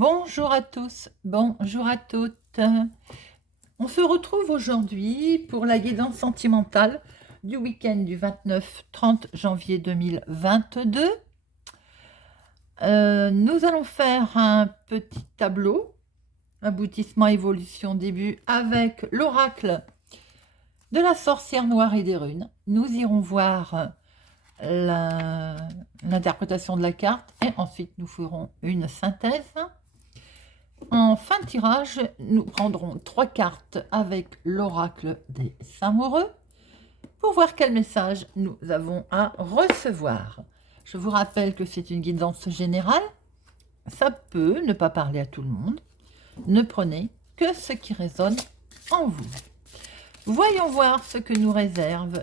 Bonjour à tous, bonjour à toutes. On se retrouve aujourd'hui pour la guidance sentimentale du week-end du 29-30 janvier 2022. Nous allons faire un petit tableau, aboutissement, évolution, début, avec l'oracle de la sorcière noire et des runes. Nous irons voir l'interprétation de la carte et ensuite nous ferons une synthèse. En fin de tirage, nous prendrons 3 cartes avec l'oracle des amoureux pour voir quel message nous avons à recevoir. Je vous rappelle que c'est une guidance générale. Ça peut ne pas parler à tout le monde. Ne prenez que ce qui résonne en vous. Voyons voir ce que nous réservent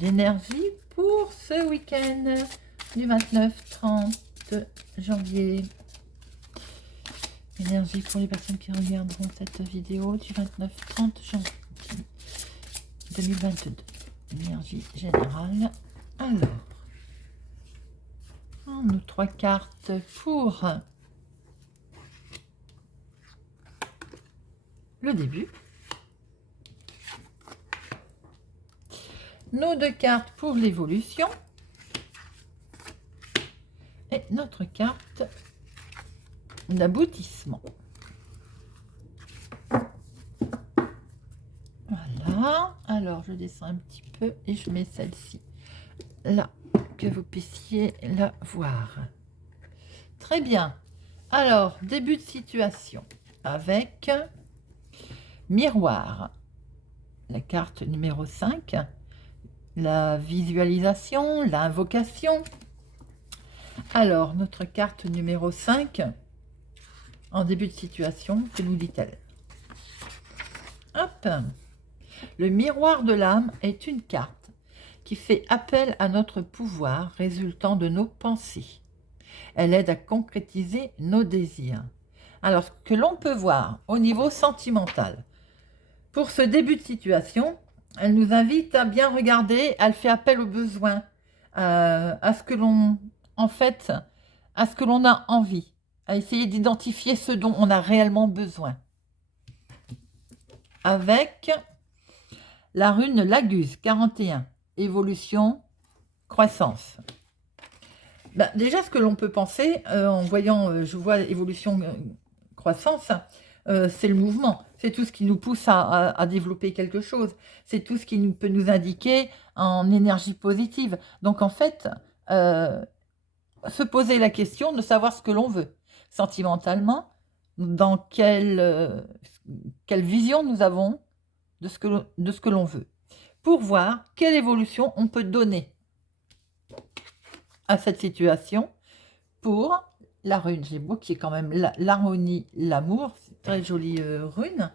les énergies pour ce week-end du 29-30 janvier. Énergie pour les personnes qui regarderont cette vidéo du 29-30 janvier 2022. Énergie générale. Alors, nos 3 cartes pour le début. Nos 2 cartes pour l'évolution. Et notre carte d'aboutissement. Voilà, alors je descends un petit peu et je mets celle-ci là, que vous puissiez la voir. Très bien, alors début de situation avec miroir, la carte numéro 5, la visualisation, l'invocation. Alors notre carte numéro 5, en début de situation, que nous dit-elle? Hop. Le miroir de l'âme est une carte qui fait appel à notre pouvoir résultant de nos pensées. Elle aide à concrétiser nos désirs. Alors, ce que l'on peut voir au niveau sentimental, pour ce début de situation, elle nous invite à bien regarder, elle fait appel aux besoins, à ce que l'on, en fait, à ce que l'on a envie, à essayer d'identifier ce dont on a réellement besoin. Avec la rune Laguse 41, évolution, croissance. Ben, déjà, ce que l'on peut penser, en voyant, je vois évolution, croissance, c'est le mouvement. C'est tout ce qui nous pousse à développer quelque chose. C'est tout ce qui peut nous indiquer en énergie positive. Donc, en fait, se poser la question de savoir ce que l'on veut. Sentimentalement, dans quelle vision nous avons de ce que l'on veut. Pour voir quelle évolution on peut donner à cette situation pour la rune Gémeaux, qui est quand même l'harmonie, l'amour. C'est très jolie rune.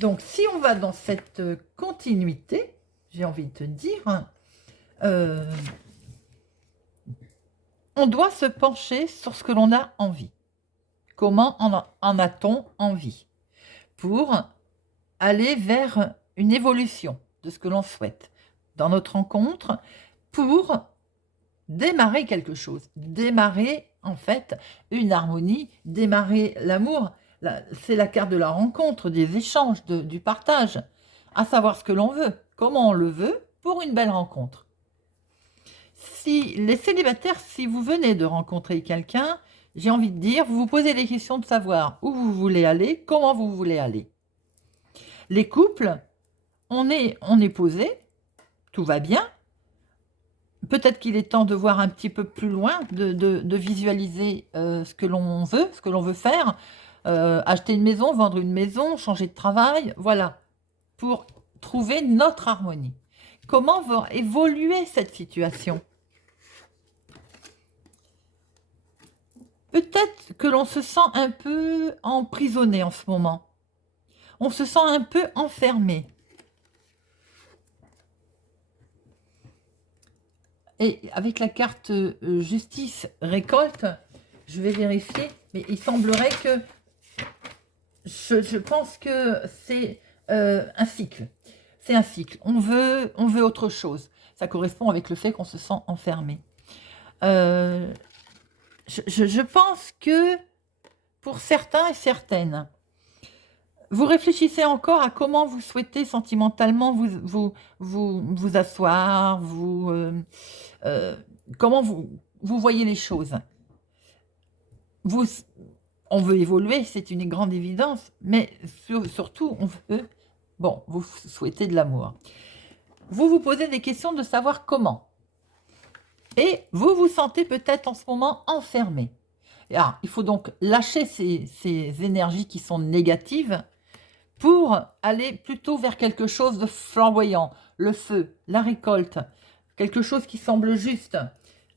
Donc, si on va dans cette continuité, j'ai envie de te dire, on doit se pencher sur ce que l'on a envie. Comment en a-t-on envie? Pour aller vers une évolution de ce que l'on souhaite dans notre rencontre, pour démarrer quelque chose, démarrer en fait une harmonie, démarrer l'amour. C'est la carte de la rencontre, des échanges, du partage, à savoir ce que l'on veut, comment on le veut pour une belle rencontre. Si les célibataires, si vous venez de rencontrer quelqu'un, j'ai envie de dire, vous vous posez les questions de savoir où vous voulez aller, comment vous voulez aller. Les couples, on est posé, tout va bien. Peut-être qu'il est temps de voir un petit peu plus loin, de visualiser ce que l'on veut, ce que l'on veut faire. Acheter une maison, vendre une maison, changer de travail, voilà, pour trouver notre harmonie. Comment va évoluer cette situation? Peut-être que l'on se sent un peu emprisonné en ce moment. On se sent un peu enfermé. Et avec la carte justice récolte, je vais vérifier, mais il semblerait que je pense que c'est un cycle. C'est un cycle. On veut autre chose. Ça correspond avec le fait qu'on se sent enfermé. je pense que pour certains et certaines, vous réfléchissez encore à comment vous souhaitez sentimentalement vous asseoir, euh, comment vous voyez les choses. Vous, on veut évoluer, c'est une grande évidence, mais surtout, on veut, bon, vous souhaitez de l'amour. Vous vous posez des questions de savoir comment. Et vous vous sentez peut-être en ce moment enfermé. Alors, il faut donc lâcher ces énergies qui sont négatives pour aller plutôt vers quelque chose de flamboyant, le feu, la récolte, quelque chose qui semble juste,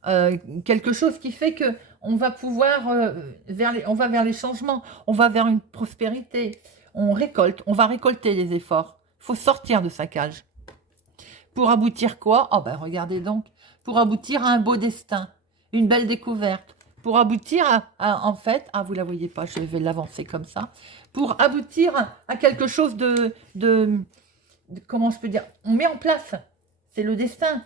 quelque chose qui fait que on va pouvoir on va vers les changements, on va vers une prospérité, on va récolter les efforts. Il faut sortir de sa cage. Pour aboutir quoi? Oh ben regardez donc, pour aboutir à un beau destin, une belle découverte, pour aboutir en fait, ah vous la voyez pas, je vais l'avancer comme ça, pour aboutir à quelque chose de comment je peux dire, on met en place, c'est le destin,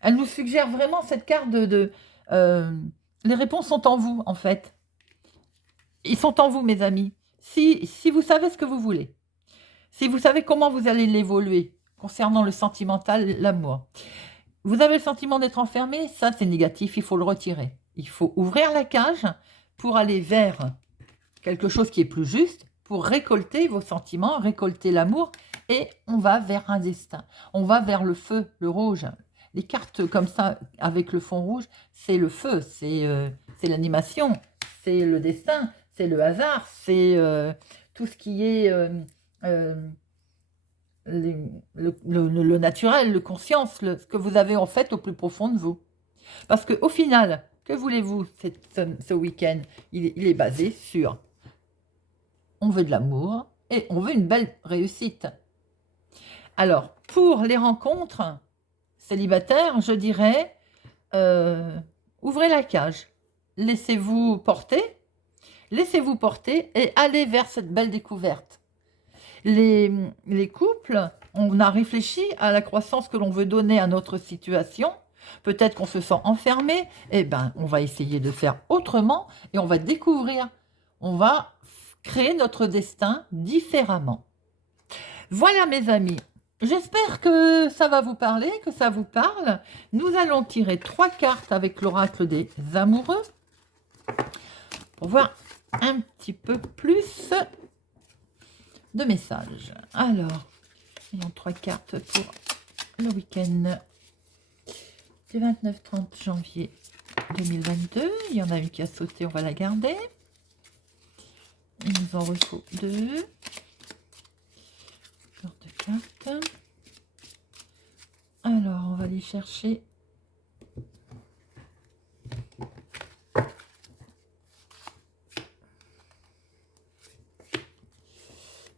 elle nous suggère vraiment cette carte les réponses sont en vous en fait, ils sont en vous mes amis, si vous savez ce que vous voulez. Si vous savez comment vous allez l'évoluer concernant le sentimental, l'amour. Vous avez le sentiment d'être enfermé, ça c'est négatif, il faut le retirer. Il faut ouvrir la cage pour aller vers quelque chose qui est plus juste, pour récolter vos sentiments, récolter l'amour, et on va vers un destin. On va vers le feu, le rouge. Les cartes comme ça, avec le fond rouge, c'est le feu, c'est l'animation, c'est le destin, c'est le hasard, c'est tout ce qui est... le naturel, le conscience, ce que vous avez en fait au plus profond de vous. Parce qu'au final, que voulez-vous ce week-end, il est basé sur on veut de l'amour et on veut une belle réussite. Alors, pour les rencontres célibataires, je dirais, ouvrez la cage, laissez-vous porter et allez vers cette belle découverte. Les couples, on a réfléchi à la croissance que l'on veut donner à notre situation. Peut-être qu'on se sent enfermé. Eh bien, on va essayer de faire autrement et on va découvrir. On va créer notre destin différemment. Voilà mes amis. J'espère que ça va vous parler, que ça vous parle. Nous allons tirer 3 cartes avec l'oracle des amoureux pour voir un petit peu plus de messages. Alors, il y a 3 cartes pour le week-end du 29-30 janvier 2022. Il y en a une qui a sauté, on va la garder. Il nous en faut 2. De cartes. Alors, on va aller chercher.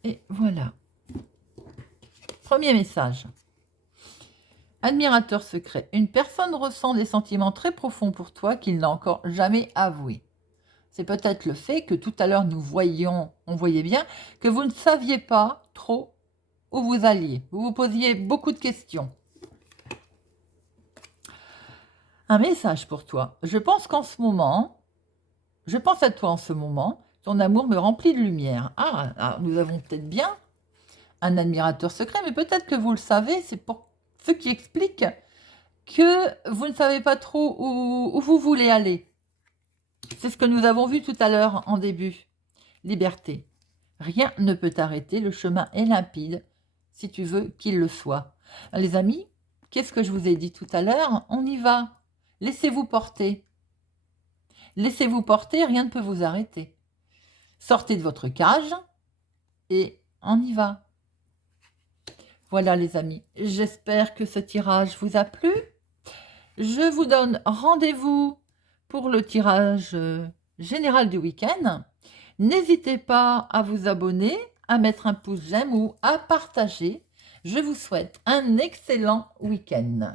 Et voilà. Premier message. Admirateur secret. Une personne ressent des sentiments très profonds pour toi qu'il n'a encore jamais avoués. C'est peut-être le fait que tout à l'heure on voyait bien que vous ne saviez pas trop où vous alliez. Vous vous posiez beaucoup de questions. Un message pour toi. Je pense à toi en ce moment. Ton amour me remplit de lumière. Nous avons peut-être bien un admirateur secret, mais peut-être que vous le savez, c'est pour ce qui explique que vous ne savez pas trop où vous voulez aller. C'est ce que nous avons vu tout à l'heure en début. Liberté. Rien ne peut t'arrêter, le chemin est limpide, si tu veux qu'il le soit. Les amis, qu'est-ce que je vous ai dit tout à l'heure? On y va. Laissez-vous porter. Laissez-vous porter, rien ne peut vous arrêter. Sortez de votre cage et on y va. Voilà les amis, j'espère que ce tirage vous a plu. Je vous donne rendez-vous pour le tirage général du week-end. N'hésitez pas à vous abonner, à mettre un pouce j'aime ou à partager. Je vous souhaite un excellent week-end.